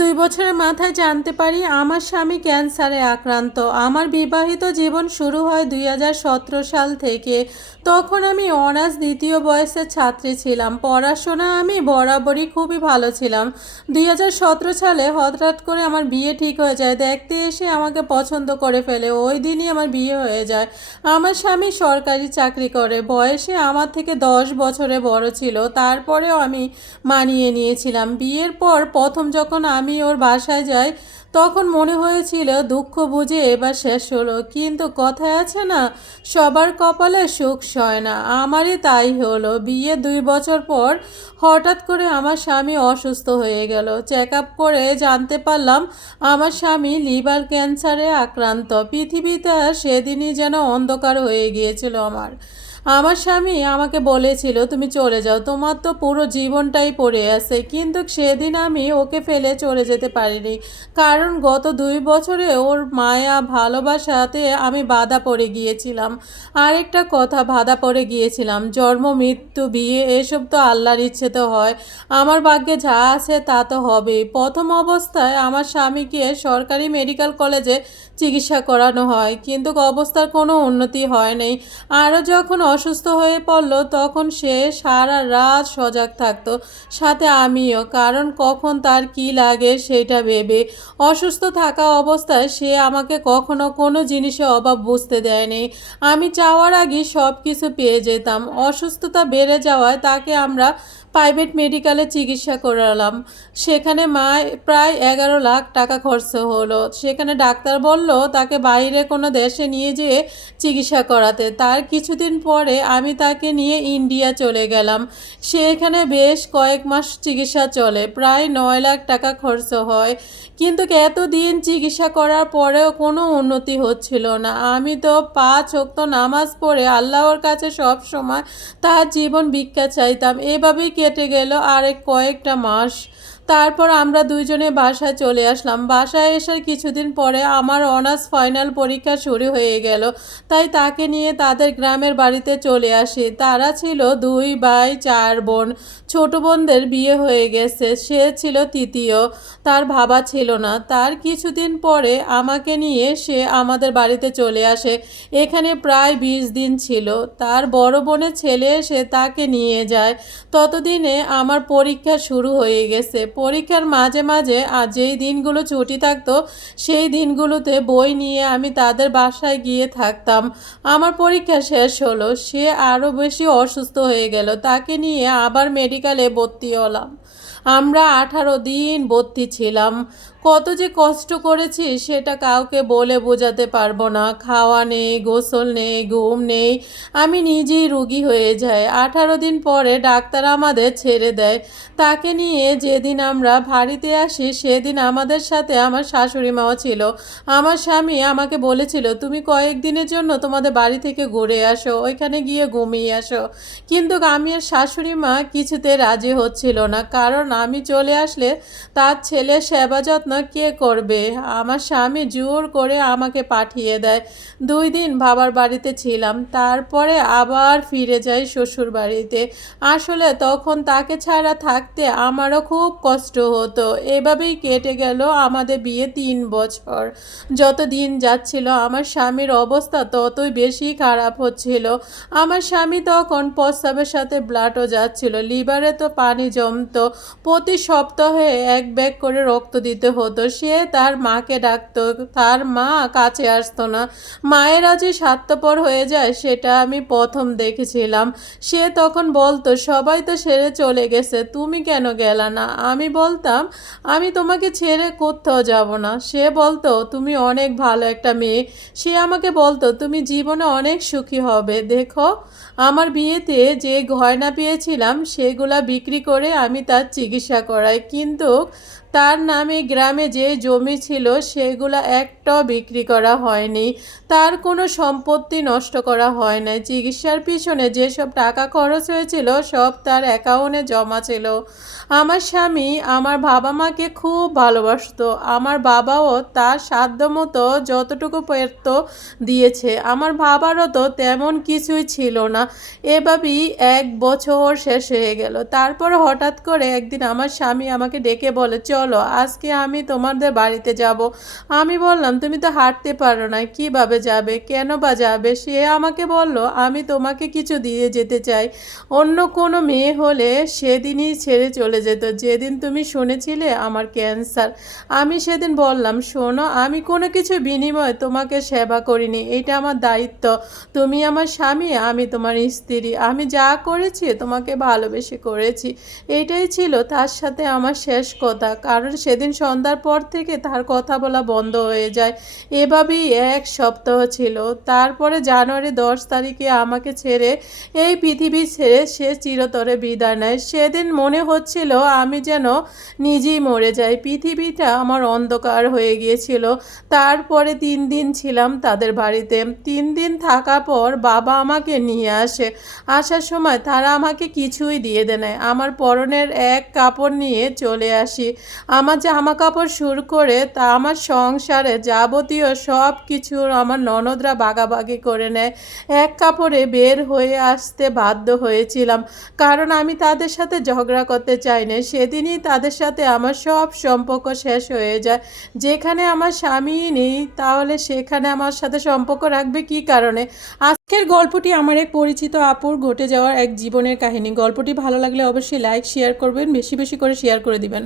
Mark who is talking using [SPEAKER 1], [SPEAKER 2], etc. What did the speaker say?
[SPEAKER 1] দুই বছরের মাথায় জানতে পারি, আমার স্বামী ক্যান্সারে আক্রান্ত। আমার বিবাহিত জীবন শুরু হয় দুই হাজার সতেরো সাল থেকে। তখন আমি অনার্স দ্বিতীয় বয়সের ছাত্রী ছিলাম। পড়াশোনা আমি বরাবরই খুবই ভালো ছিলাম। দুই হাজার সতেরো সালে হঠাৎ করে আমার বিয়ে ঠিক হয়ে যায়, দেখতে এসে আমাকে পছন্দ করে ফেলে। ওই দিনই আমার বিয়ে হয়ে যায়। আমার স্বামী সরকারি চাকরি করে। বয়সে আমার থেকে দশ বছরে বড় ছিল। তারপরেও আমি মানিয়ে নিয়েছিলাম। বিয়ের পর প্রথম যখন আমি ওর বাসায় যাই, তখন মনে হয়েছিল দুঃখ বুঝে এবার শেষ হলো। কিন্তু কথায় আছে না, সবার কপালে সুখ সয় না। আমারই তাই হলো। বিয়ে দুই বছর পর হঠাৎ করে আমার স্বামী অসুস্থ হয়ে গেল। চেক আপ করে জানতে পারলাম, আমার স্বামী লিভার ক্যান্সারে আক্রান্ত। পৃথিবীতে সেদিনই যেন অন্ধকার হয়ে গিয়েছিল আমার। আমার স্বামী আমাকে বলেছিল, তুমি চলে যাও। তোমার তো পুরো জীবনটাই পড়ে আছে। কিন্তু সেদিন আমি ওকে ফেলে চলে যেতে পারিনি। কারণ গত দুই বছরে ওর মায়া ভালোবাসাতে আমি বাধা পড়ে গিয়েছিলাম। আরেকটা কথা, বাধা পড়ে গিয়েছিলাম। জন্ম, মৃত্যু, বিয়ে, এসব তো আল্লাহর ইচ্ছেতে হয়। আমার ভাগ্যে যা আছে তা তো হবেই। প্রথম অবস্থায় আমার স্বামীকে সরকারি মেডিকেল কলেজে চিকিৎসা করানো হয়, কিন্তু অবস্থার কোনো উন্নতি হয় নাই। আরও যখন অসুস্থ হয়ে পড়ল, তখন সে সারা রাত সজাগ থাকতো, সাথে আমিও, কারণ কখন তার কি লাগে সেটা ভেবে। অসুস্থ থাকা অবস্থায় সে আমাকে কখনো কোনো জিনিসে অভাব বুঝতে দেয়নি। আমি চাওয়ার আগে সব কিছু পেয়ে যেতাম। অসুস্থতা বেড়ে যাওয়ায় তাকে আমরা প্রাইভেট মেডিকেলে চিকিৎসা করালাম। সেখানে মা প্রায় এগারো লাখ টাকা খরচ হলো। সেখানে ডাক্তার বলল, তাকে বাইরে কোনো দেশে নিয়ে যেয়ে চিকিৎসা করাতে। তার কিছুদিন পরে আমি তাকে নিয়ে ইন্ডিয়া চলে গেলাম। সেখানে বেশ কয়েক মাস চিকিৎসা চলে। প্রায় নয় লাখ টাকা খরচ হয়। কিন্তু এতদিন চিকিৎসা করার পরেও কোনো উন্নতি হচ্ছিল না। আমি তো পাঁচ অক্ত নামাজ পড়ে আল্লাহর কাছে সব সময় তার জীবন ভিক্ষা চাইতাম। এভাবেই কেটে গেল আরেক কয়েকটা মাস। তারপর আমরা দুইজনে বাসায় চলে আসলাম। বাসায় এসার কিছুদিন পরে আমার অনার্স ফাইনাল পরীক্ষা শুরু হয়ে গেল। তাই তাকে নিয়ে তাদের গ্রামের বাড়িতে চলে আসি। তারা ছিল দুই বাই চার বোন। ছোট বোনদের বিয়ে হয়ে গেছে। সে ছিল তৃতীয়। তার ভাবা ছিল না। তার কিছুদিন পরে আমাকে নিয়ে সে আমাদের বাড়িতে চলে আসে। এখানে প্রায় বিশ দিন ছিল। তার বড় বোনের ছেলে এসে তাকে নিয়ে যায়। ততদিনে আমার পরীক্ষা শুরু হয়ে গেছে। পরীক্ষার মাঝে মাঝে আর যেই দিনগুলো ছুটি থাকতো, সেই দিনগুলোতে বই নিয়ে আমি তাদের বাসায় গিয়ে থাকতাম। আমার পরীক্ষা শেষ হলো, সে আরও বেশি অসুস্থ হয়ে গেল। তাকে নিয়ে আবার মেডিকেলে ভর্তি হলাম। আমরা আঠারো দিন ভর্তি ছিলাম। কত যে কষ্ট করেছি, সেটা কাউকে বলে বোঝাতে পারব না। খাওয়া নেই, গোসল নেই, ঘুম নেই। আমি নিজেই রুগী হয়ে যাই। আঠারো দিন পরে ডাক্তার আমাদের ছেড়ে দেয়। তাকে নিয়ে যেদিন আমরা বাড়িতে আসি, সেদিন আমাদের সাথে আমার শাশুড়ি মাও ছিল। আমার স্বামী আমাকে বলেছিল, তুমি কয়েকদিনের জন্য তোমাদের বাড়ি থেকে ঘুরে আসো, ওইখানে গিয়ে ঘুমিয়ে আসো। কিন্তু আমি আর শাশুড়ি মা কিছুতে রাজি হচ্ছিল না। কারণ আমি চলে আসলে তার ছেলে সেবা যত্ন কে করবে? আমার স্বামী জোর করে আমাকে পাঠিয়ে দেয়। দুই দিন বাবার বাড়িতে ছিলাম, তারপরে আবার ফিরে যাই শ্বশুর বাড়িতে আসলে তখন তাকে ছাড়া থাকতে আমারও খুব কষ্ট হতো। এভাবেই কেটে গেল আমাদের বিয়ে তিন বছর। যত দিন যাচ্ছিল, আমার স্বামীর অবস্থা ততই বেশি খারাপ হচ্ছিল। আমার স্বামী তখন প্রস্রাবের সাথে ব্লাডও যাচ্ছিল, লিভারে তো পানি জমতো। প্রতি সপ্তাহে এক ব্যাগ করে রক্ত দিতে হতো। সে তার মাকে ডাকতো, তার মা কাছে আসতো না। মায়েরা যে স্বার্থপর হয়ে যায়, সেটা আমি প্রথম দেখেছিলাম। সে তখন বলতো, সবাই তো সেরে চলে গেছে, তুমি কেন গেলা না? আমি বলতাম, আমি তোমাকে ছেড়ে কোথাও যাব না। সে বলতো, তুমি অনেক ভালো একটা মেয়ে। সে আমাকে বলতো, তুমি জীবনে অনেক সুখী হবে। দেখো, আমার বিয়েতে যে গয়না পেয়েছিলাম, সেগুলা বিক্রি করে আমি তার চিকিৎসা করাই। কিন্তু তার নামে গ্রামে যে জমি ছিল সেগুলো একটাও বিক্রি করা হয়নি। তার কোনো সম্পত্তি নষ্ট করা হয় নাই। চিকিৎসার পিছনে যেসব টাকা খরচ হয়েছিল, সব তার অ্যাকাউন্টে জমা ছিল। আমার স্বামী আমার বাবা মাকে খুব ভালোবাসতো। আমার বাবাও তার সাধ্য মতো যতটুকু পেরত দিয়েছে। আমার বাবারও তো তেমন কিছুই ছিল না। এভাবেই এক বছর শেষ হয়ে গেল। তারপর হঠাৎ করে একদিন আমার স্বামী আমাকে ডেকে বলে, চল চলো, আজকে আমি তোমাদের বাড়িতে যাব। আমি বললাম, তুমি তো হাঁটতে পারো না কীভাবে যাবে? কেন বা যাবে? সে আমাকে বলল, আমি তোমাকে কিছু দিয়ে যেতে চাই। অন্য কোনো মেয়ে হলে সেদিনই ছেড়ে চলে যেত। যেদিন তুমি শুনেছিলে আমার ক্যান্সার, আমি সেদিন বললাম, শোনো, আমি কোনো কিছু বিনিময়ে তোমাকে সেবা করিনি। এটা আমার দায়িত্ব। তুমি আমার স্বামী, আমি তোমার স্ত্রী। আমি যা করেছি তোমাকে ভালোবেসে করেছি। এটাই ছিল তার সাথে আমার শেষ কথা। কারণ সেদিন সন্ধ্যার পর থেকে তার কথা বলা বন্ধ হয়ে যায়। এভাবেই এক সপ্তাহ ছিল। তারপরে জানুয়ারি দশ তারিখে আমাকে ছেড়ে, এই পৃথিবী ছেড়ে সে চিরতরে বিদায় নেয়। সেদিন মনে হচ্ছিল আমি যেন নিজেই মরে যাই। পৃথিবীটা আমার অন্ধকার হয়ে গিয়েছিল। তারপরে তিন দিন ছিলাম তাদের বাড়িতে। তিন দিন থাকার পর বাবা আমাকে নিয়ে আসে। আসার সময় তারা আমাকে কিছুই দিয়ে দেয় আমার পরনের এক কাপড় নিয়ে চলে আসি। আমার জামা কাপড় শুরু করে, তা আমার সংসারে যাবতীয় সব কিছু আমার ননদরা বাগাবাগি করে নেয়। এক কাপড়ে বের হয়ে আসতে বাধ্য হয়েছিলাম, কারণ আমি তাদের সাথে ঝগড়া করতে চাই না সেদিনই তাদের সাথে আমার সব সম্পর্ক শেষ হয়ে যায়। যেখানে আমার স্বামী নেই, তাহলে সেখানে আমার সাথে সম্পর্ক রাখবে কি কারণে? আজকের গল্পটি আমার এক পরিচিত আপুর ঘটে যাওয়ার এক জীবনের কাহিনী। গল্পটি ভালো লাগলে অবশ্যই লাইক, শেয়ার করবেন, বেশি বেশি করে শেয়ার করে দিবেন।